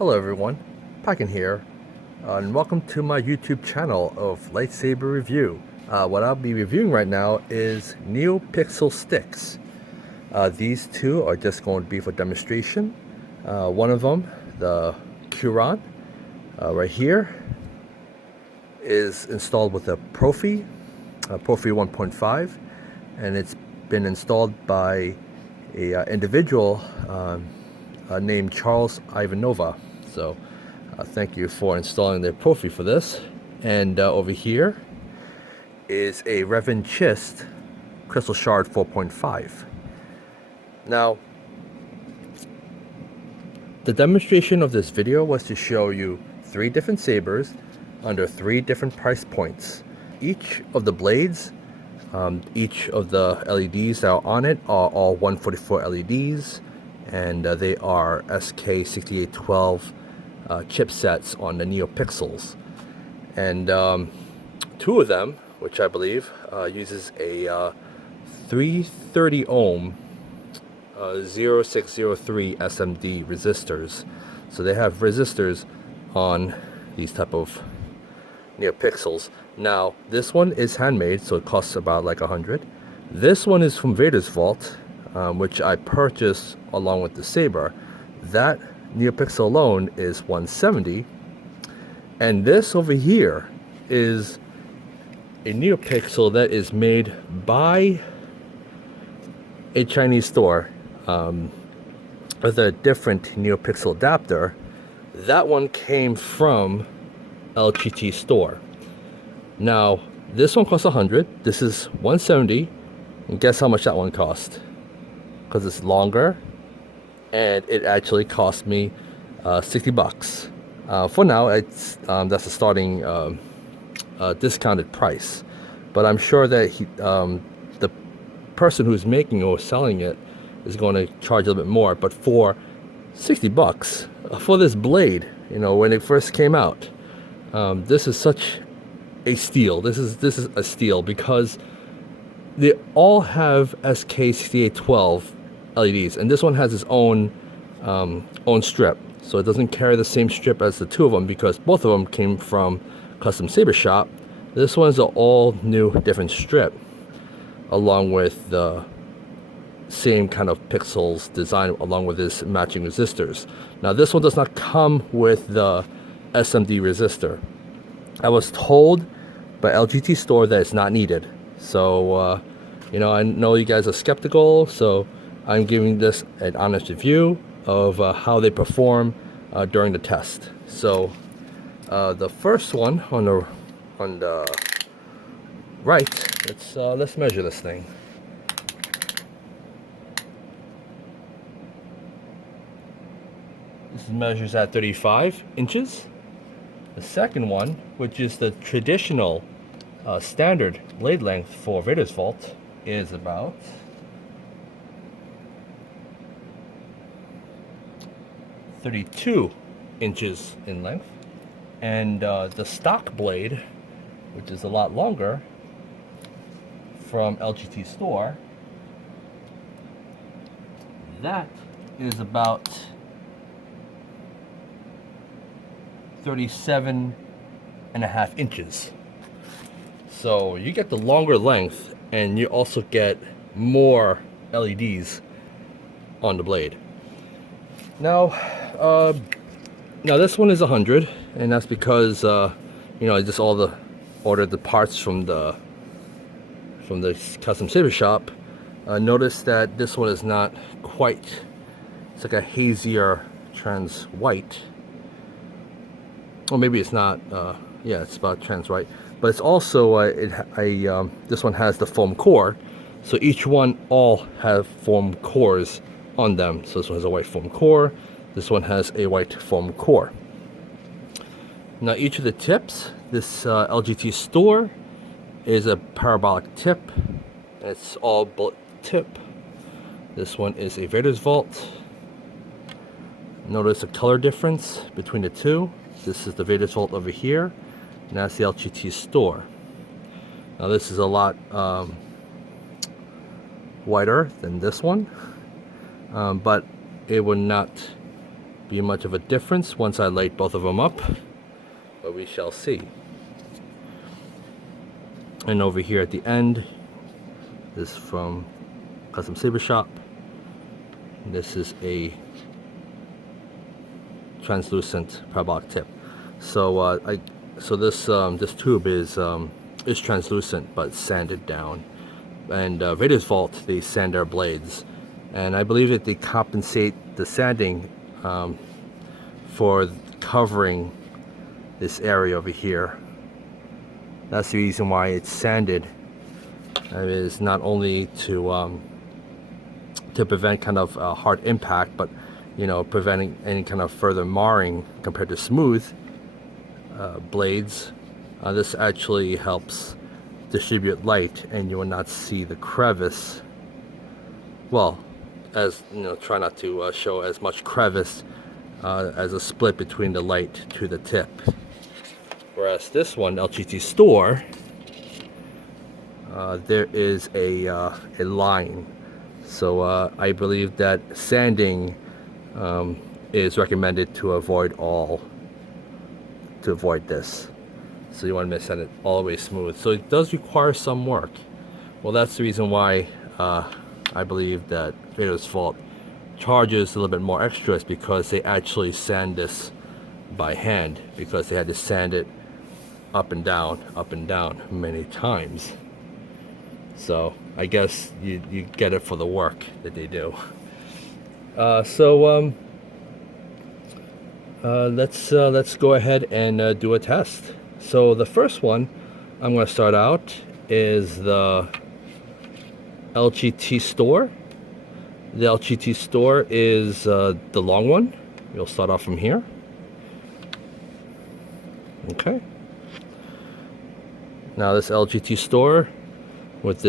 Hello everyone, Packin here, and welcome to my YouTube channel of lightsaber review. What I'll be reviewing right now is neopixel sticks. These two are just going to be for demonstration. One of them, the Curon, right here, is installed with a Proffie 1.5, and it's been installed by a individual named Charles Ivanova. So thank you for installing the Proffie for this. And over here is a Revan Chist Crystal Shard 4.5. Now, the demonstration of this video was to show you 3 different sabers under 3 different price points. Each of the blades, each of the LEDs that are on it are all 144 LEDs, and they are SK6812 chipsets on the neopixels. And 2 of them, which I believe uses a 330 ohm 0603 SMD resistors. So they have resistors on these type of neopixels. Now this one is handmade, so it costs about like 100. This one is from Vader's vault, which I purchased along with the saber. That neopixel alone is 170, and this over here is a neopixel that is made by a Chinese store with a different neopixel adapter. That one came from LGT store. Now this one costs 100, this is 170, and guess how much that one cost? Because it's longer, and it actually cost me 60 bucks. For now, it's that's a starting discounted price, but I'm sure that the person who's making or selling it is going to charge a little bit more. But for 60 bucks for this blade, you know, when it first came out, this is such a steal. This is a steal because they all have SK6812 LEDs, and this one has its own strip, so it doesn't carry the same strip as the 2 of them because both of them came from Custom Saber Shop. This one's an all new different strip along with the same kind of pixels design along with this matching resistors. Now this one does not come with the SMD resistor. I was told by LGT store that it's not needed. So you know, I know you guys are skeptical, so I'm giving this an honest review of how they perform during the test. So the first one on the right, let's measure this thing. This measures at 35 inches. The second one, which is the traditional standard blade length for Vader's vault, is about 32 inches in length, and the stock blade, which is a lot longer, from LGT store, that is about 37.5 inches. So you get the longer length, and you also get more LEDs on the blade. Now this one is 100, and that's because you know, I just ordered the parts from the Custom Saber Shop. Notice that this one is not quite, it's like a hazier trans white. Or maybe it's not, yeah, it's about trans white, but it's also this one has the foam core, so each one all have foam cores on them. So this one has a white foam core, this one has a white foam core. Now each of the tips, this LGT store is a parabolic tip, and it's all bullet tip. This one is a Vader's vault. Notice the color difference between the 2. This is the Vader's vault over here, and that's the LGT store. Now this is a lot whiter than this one, but it would not be much of a difference once I light both of them up, but we shall see. And over here at the end, this is from Custom Saber Shop. This is a translucent parabolic tip. So this tube is translucent but sanded down. And Vader's Vault, they sand their blades, and I believe that they compensate the sanding for covering this area over here. That's the reason why it's sanded. It is not only to prevent kind of hard impact, but preventing any kind of further marring compared to smooth blades. This actually helps distribute light, and you will not see the crevice. Well, as try not to show as much crevice as a split between the light to the tip. Whereas this one, LGT Store, there is a line. So I believe that sanding is recommended to avoid this. So you want to sand it all the way smooth. So it does require some work. Well, that's the reason why I believe that Vader's Vault charges a little bit more extras, because they actually sand this by hand, because they had to sand it up and down many times. So I guess you get it for the work that they do. Let's go ahead and do a test. So the first one I'm going to start out is the LGT Store. The LGT Store is the long one. We'll start off from here. Okay. Now this LGT Store with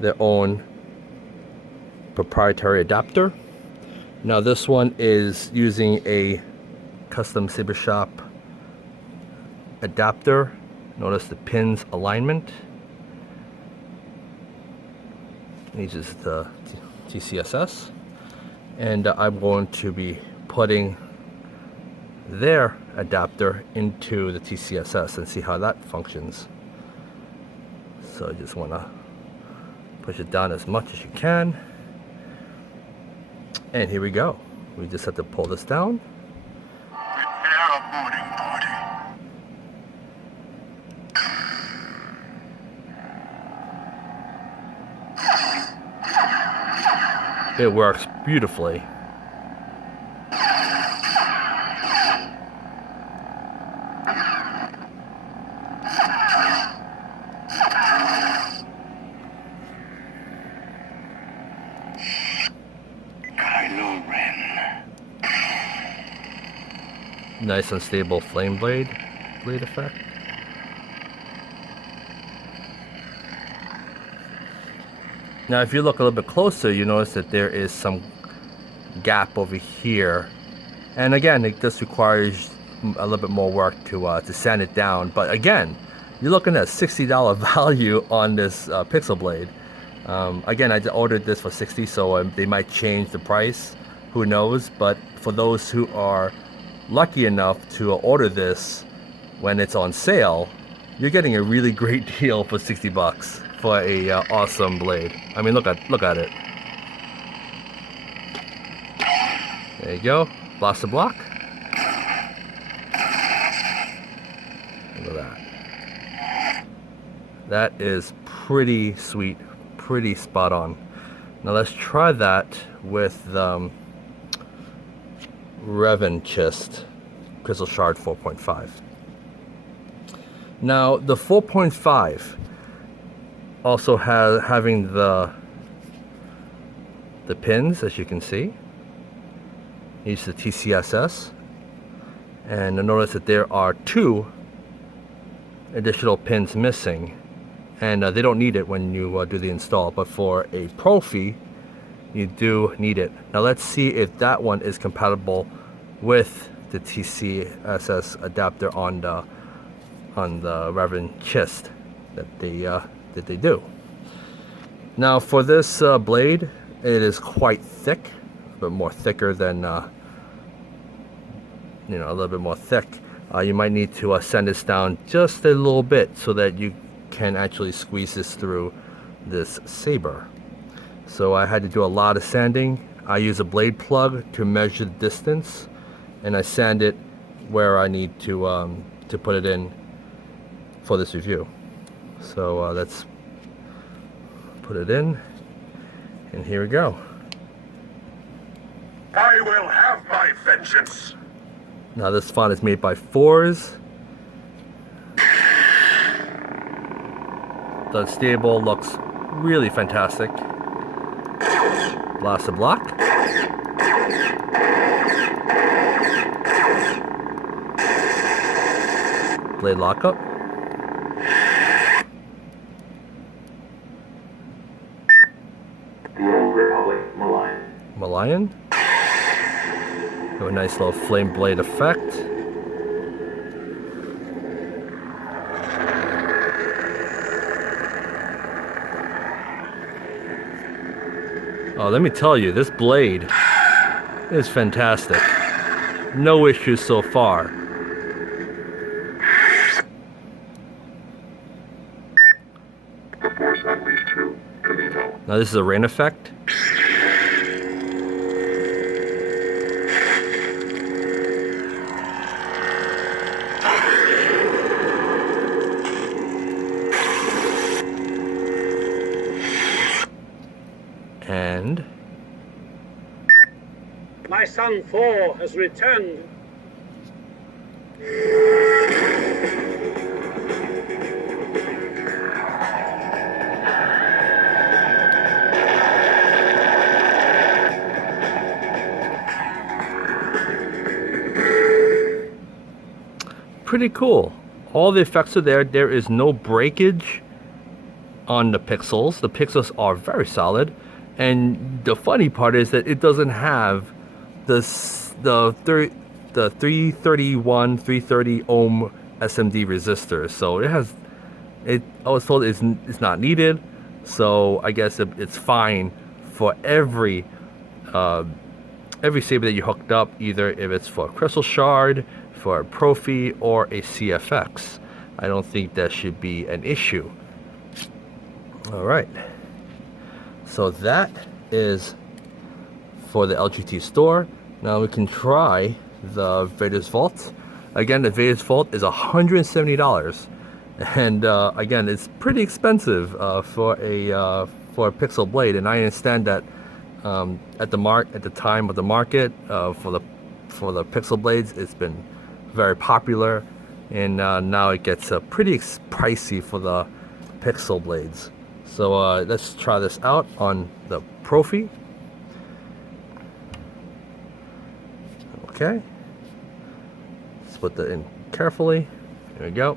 their own proprietary adapter. Now this one is using a Custom Saber Shop adapter. Notice the pins alignment. These is the TCSS, and I'm going to be putting their adapter into the TCSS and see how that functions. So I just want to push it down as much as you can, and here we go. We just have to pull this down. It works beautifully. Nice unstable flame blade effect. Now if you look a little bit closer, you notice that there is some gap over here, and again it just requires a little bit more work to sand it down. But again, you're looking at $60 value on this pixel blade. Again, I ordered this for $60, so they might change the price, who knows. But for those who are lucky enough to order this when it's on sale, you're getting a really great deal for $60 for a awesome blade. I mean, look at it. There you go, blaster block. Look at that. That is pretty sweet, pretty spot on. Now let's try that with Revan Chist Crystal Shard 4.5. Now the 4.5 also having the pins, as you can see. Use the TCSS, and notice that there are 2 additional pins missing, and they don't need it when you do the install, but for a Proffie you do need it. Now let's see if that one is compatible with the TCSS adapter on the Revan Chist that they do. Now for this blade, it is quite thick, bit more thicker than, you know, a little bit more thick, you might need to sand this down just a little bit so that you can actually squeeze this through this saber. So I had to do a lot of sanding. I use a blade plug to measure the distance, and I sand it where I need to put it in for this review. So let's put it in, and here we go. I will have my vengeance. Now this font is made by Fours. The stable looks really fantastic. Blaster block. Blade lockup. The Old Republic Malayan. Have a nice little flame blade effect. Oh, let me tell you, this blade is fantastic. No issues so far. Now this is a rain effect. And my son Thor has returned. pretty cool. All the effects are there. There is no breakage on the pixels. The pixels are very solid. And the funny part is that it doesn't have the 331, 330 ohm SMD resistor. So it has, I was told it's not needed. So I guess it's fine for every saber that you hooked up, either if it's for a crystal shard, for a Proffie, or a CFX. I don't think that should be an issue. All right. So that is for the LGT store. Now we can try the Vader's Vault. Again, the Vader's Vault is $170, and again, it's pretty expensive for a pixel blade. And I understand that at the time of the market for the pixel blades, it's been very popular, and now it gets pretty pricey for the pixel blades. So let's try this out on the Proffie. Okay. Split that in carefully. There we go.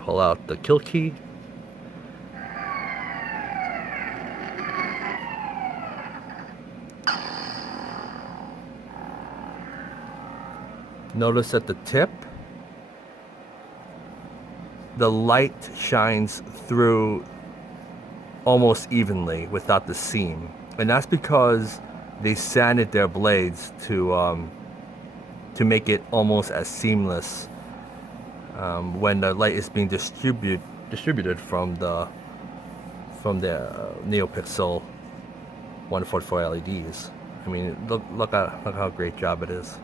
Pull out the kill key. Notice at the tip, the light shines through almost evenly without the seam, and that's because they sanded their blades to make it almost as seamless when the light is being distributed from the neopixel 144 LEDs. I mean, look how great job it is.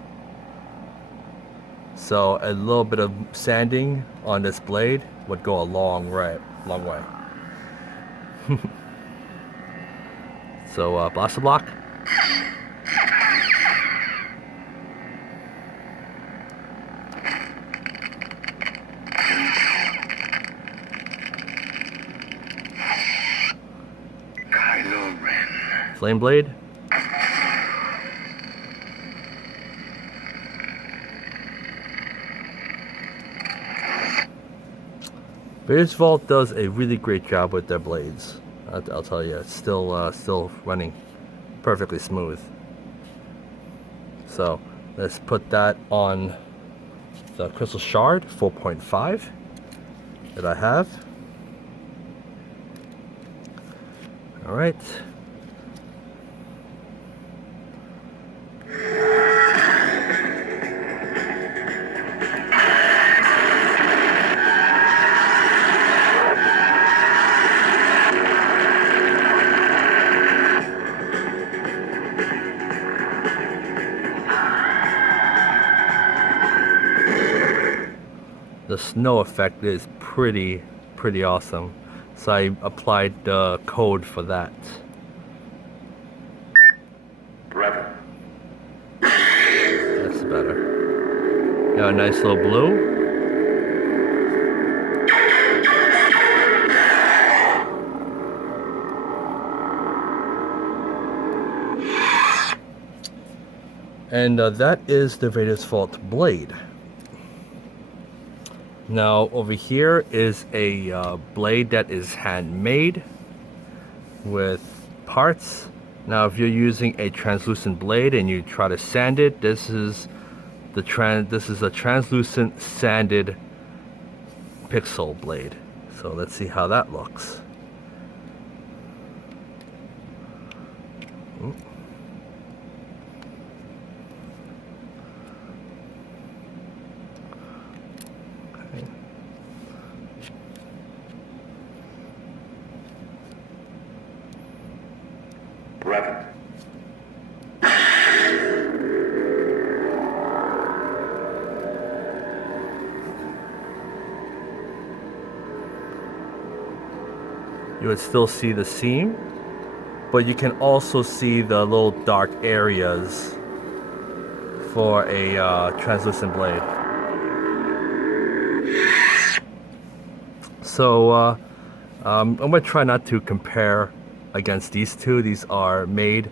So a little bit of sanding on this blade would go a long way. So blaster block. Flame blade. Vader's Vault does a really great job with their blades. I'll tell you, it's still running perfectly smooth. So let's put that on the crystal shard 4.5 that I have. All right. the snow effect is pretty awesome. So I applied the code for that. Ready. That's better. Got a nice little blue. And that is the Vader's Fault blade. Now over here is a blade that is handmade with parts. Now if you're using a translucent blade and you try to sand it, this is a translucent sanded pixel blade. So let's see how that looks. Ready. You would still see the seam, but you can also see the little dark areas for a translucent blade. So I'm going to try not to compare against these two. These are made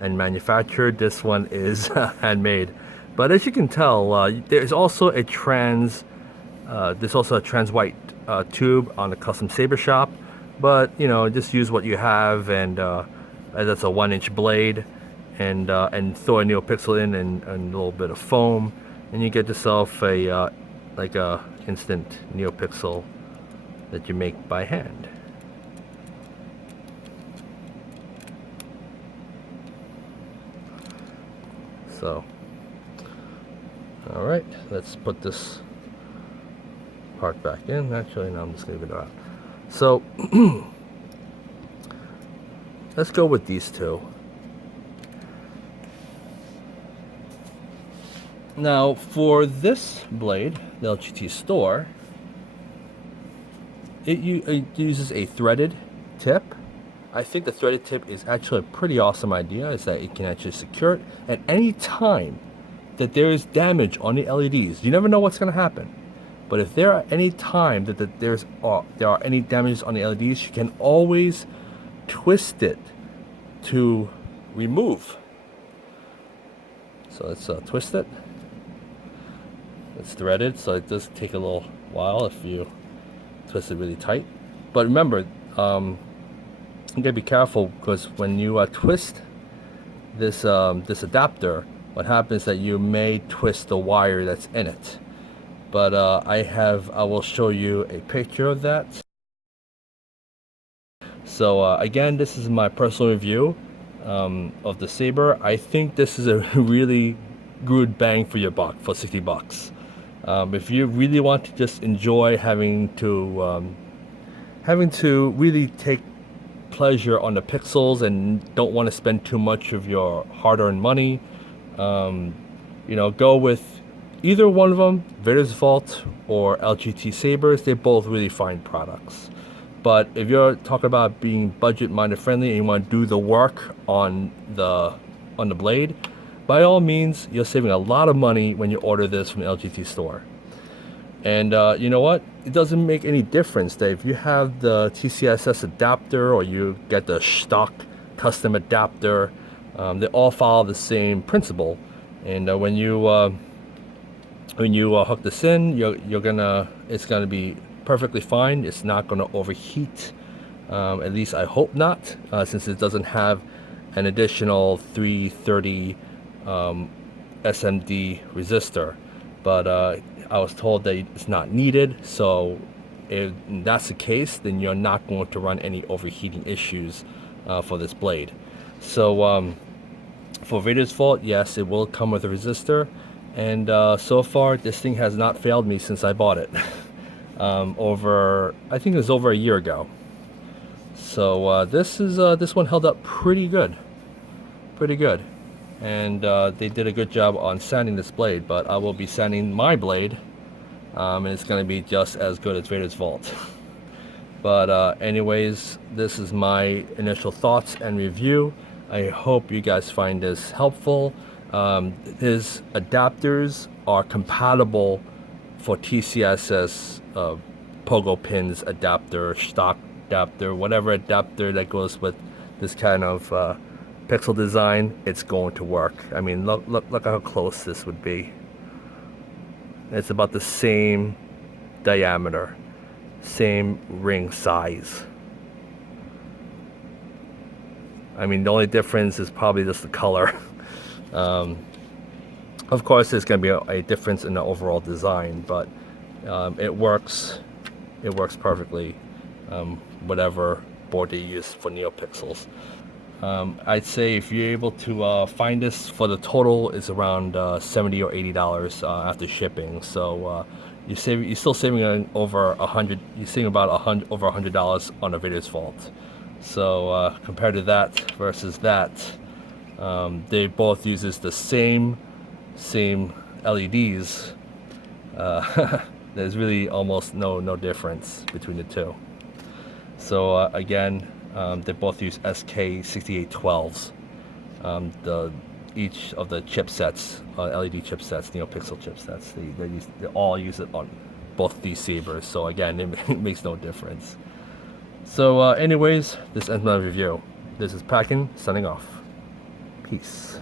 and manufactured. This one is handmade. But as you can tell, there's also a trans white tube on the custom saber shop. But you know, just use what you have, and that's a 1-inch blade, and throw a neopixel in and a little bit of foam, and you get yourself a like a instant neopixel that you make by hand. So, all right, let's put this part back in. Actually, no, I'm just gonna leave it out. So, let's go with these two. Now, for this blade, the LGT store, it uses a threaded tip. I think the threaded tip is actually a pretty awesome idea, is that it can actually secure it at any time that there is damage on the LEDs. You never know what's going to happen. But if there are any time that there are any damages on the LEDs, you can always twist it to remove. So let's twist it. It's threaded, so it does take a little while if you twist it really tight. But remember, you gotta be careful, because when you twist this this adapter, what happens is that you may twist the wire that's in it. But I will show you a picture of that. So again, this is my personal review of the saber. I think this is a really good bang for your buck for 60 bucks. If you really want to just enjoy having to really take pleasure on the pixels and don't want to spend too much of your hard-earned money, you know, go with either one of them, Vader's Vault or LGT sabers. They're both really fine products. But if you're talking about being budget-minded friendly and you want to do the work on the blade, by all means, you're saving a lot of money when you order this from the LGT store. And you know what? It doesn't make any difference that if you have the TCSS adapter or you get the stock custom adapter, they all follow the same principle. And when you hook this in, it's gonna be perfectly fine. It's not gonna overheat. At least I hope not, since it doesn't have an additional 330 SMD resistor. But I was told that it's not needed, so if that's the case, then you're not going to run any overheating issues for this blade. So for Vader's Fault, yes, it will come with a resistor, and so far this thing has not failed me since I bought it. I think it was over a year ago. So this one held up pretty good, and they did a good job on sanding this blade. But I will be sanding my blade and it's going to be just as good as Vader's Vault. But anyways, this is my initial thoughts and review. I hope you guys find this helpful. His adapters are compatible for TCSS pogo pins adapter, stock adapter, whatever adapter that goes with this kind of pixel design. It's going to work. I mean, look how close this would be. It's about the same diameter, same ring size. I mean, the only difference is probably just the color. Of course, there's going to be a difference in the overall design, but it works. It works perfectly, whatever board you use for NeoPixels. I'd say if you're able to find this, for the total is around $70 or $80 after shipping. So you're still saving over $100. You're saving about over $100 on a Vader's Vault. So compared to that versus that, they both uses the same LEDs. There's really almost no difference between the two. So again, they both use SK6812s. Each of the chipsets, LED chipsets, NeoPixel chipsets, they all use it on both these sabers. So again, it makes no difference. So anyways, this ends my review. This is Packin signing off. Peace.